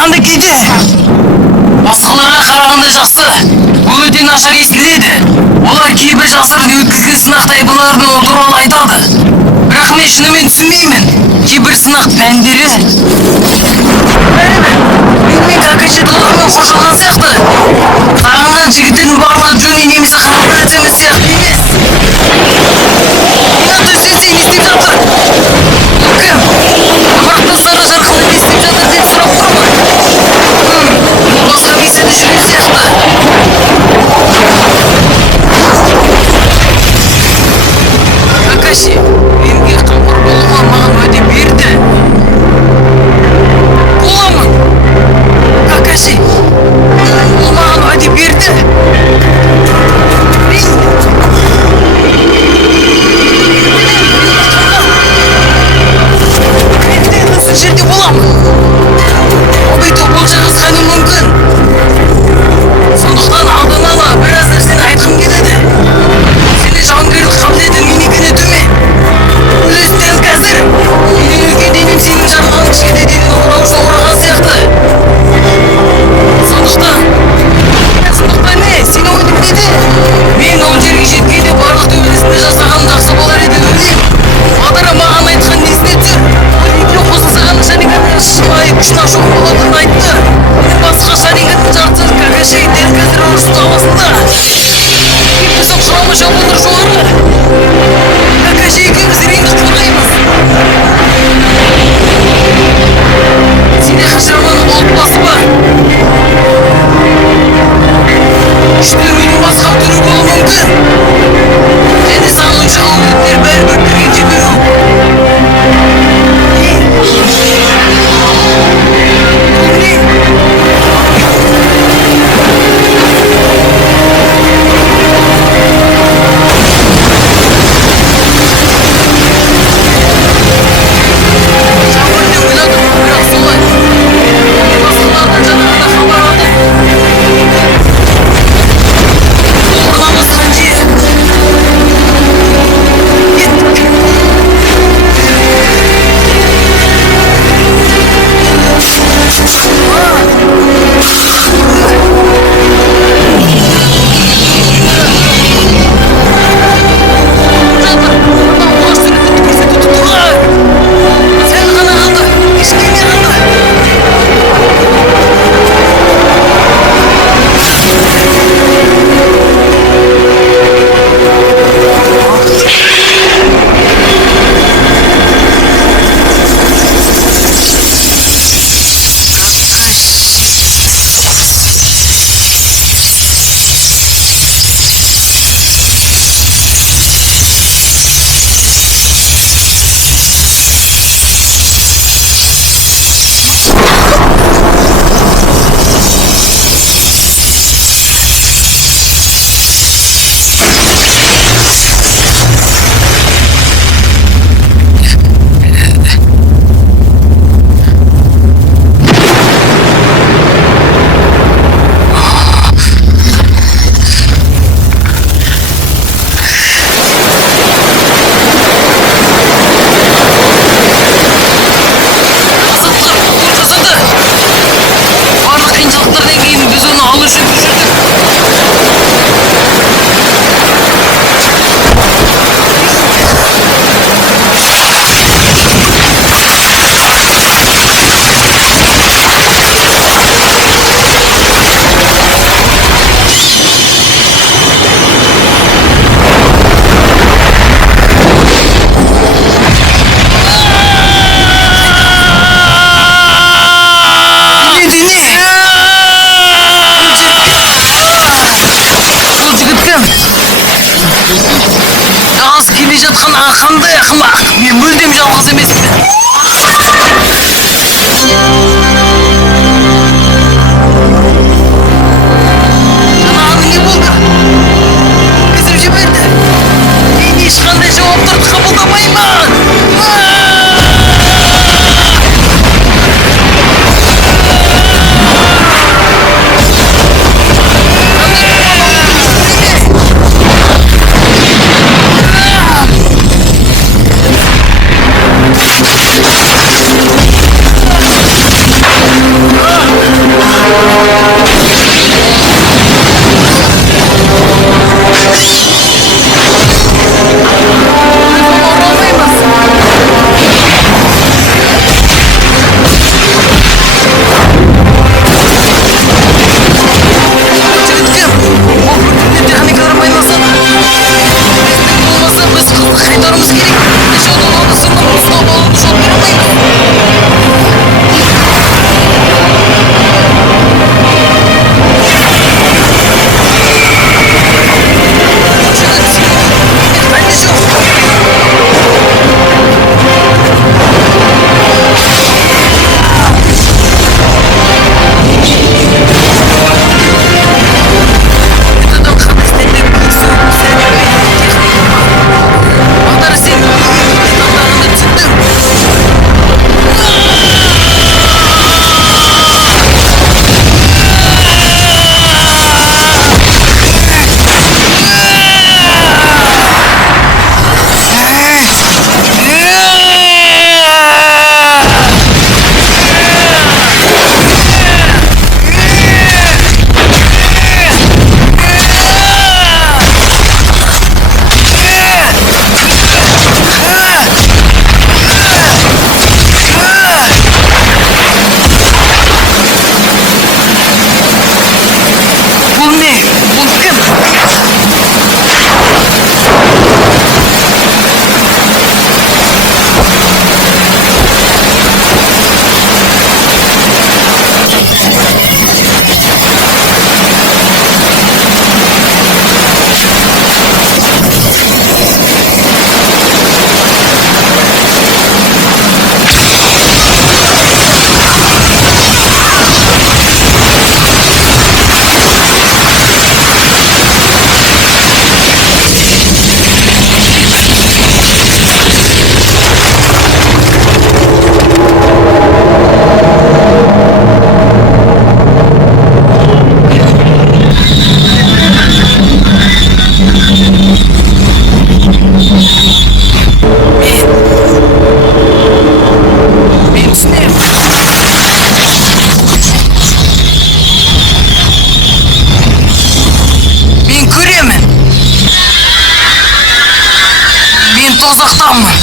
қандай кейде? Басқаларға қарағанда жақсы. Бұл өте нашар естіледі. Олар кейбір жасырын өткізген сынақта айбалардың туралы айтады. Бірақ мен шынымен түсінбеймін. Кейбір сынақ пәндері менімен Какаши толығымен қоршалған сияқты. Қарағаннан жігіттердің барлығы Джуни немесе қарапайым емес сияқты емес. Инато сенсей не істеп жатыр? Бұл кім? Аппараттастары жарқылы не істеп жатыр деп сұрап тұрмын. Бұл басқа миссияда жүрген сияқты. Какаши, менге қамқор болуға маған уәде берді. Боламын. Какаши, ол маған уәде берді. Мен де осы жерде боламын. Обайту бұл жағасқаны мүмкін. Сондықтан алдын ала біраз нәрсені айтқым келеді. Сені жауынгерлік қабілеті менікіне төмен. Үлестен қазір менің үлкен денем сенің жағынан кішкентай денен ораушы ораған сияқты. Сондықтан не? Сені ойдың неде? Мен ол жерге жеткенде барлық төбелесінде жасаған жақсы болар еді деп ойлаймын. Бағдара маған айтқан несіне тұр? Ол екеуі қосылса ғана және шықпай тозақтамын.